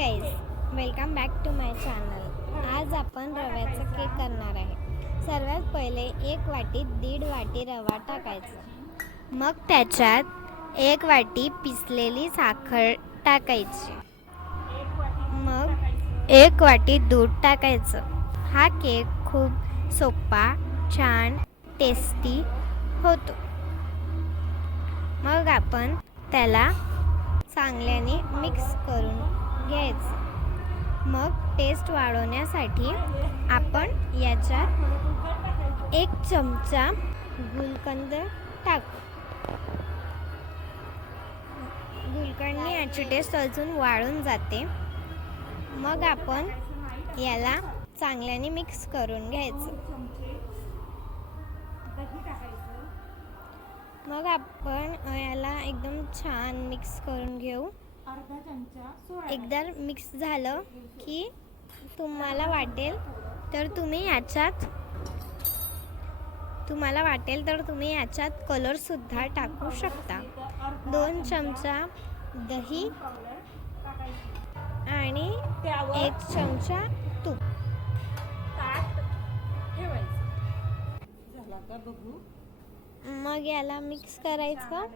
Guys, welcome back to my channel. आज आपण रव्याचा केक करणार आहे. सर्वात पहिले 1 वाटी 1.5 वाटी रवा टाकायचा. मग त्याच्यात 1 वाटी पिसलेली साखर टाकायची. मग 1 वाटी दूध टाकायचं. हा केक खूप सोपा, छान, टेस्टी होतो. मग आपण त्याला चांगल्याने मिक्स करून घ्यायचं. मग टेस्ट वाढवण्यासाठी आपण याच्यात 1 चमचा गुलकंद टाकू. गुलकंदने याची टेस्ट अजून वाढून जाते. मग आपण याला चांगल्याने मिक्स करून घ्यायचं. मग आपण याला एकदम छान मिक्स करून घेऊ. एकदा मिक्स झालं की तुम्हाला वाटेल तर तुम्ही याच्यात कलर सुद्धा टाकू शकता. 2 चमचा दही आणि 1 चमचा तूप. मग याला मिक्स करायचं.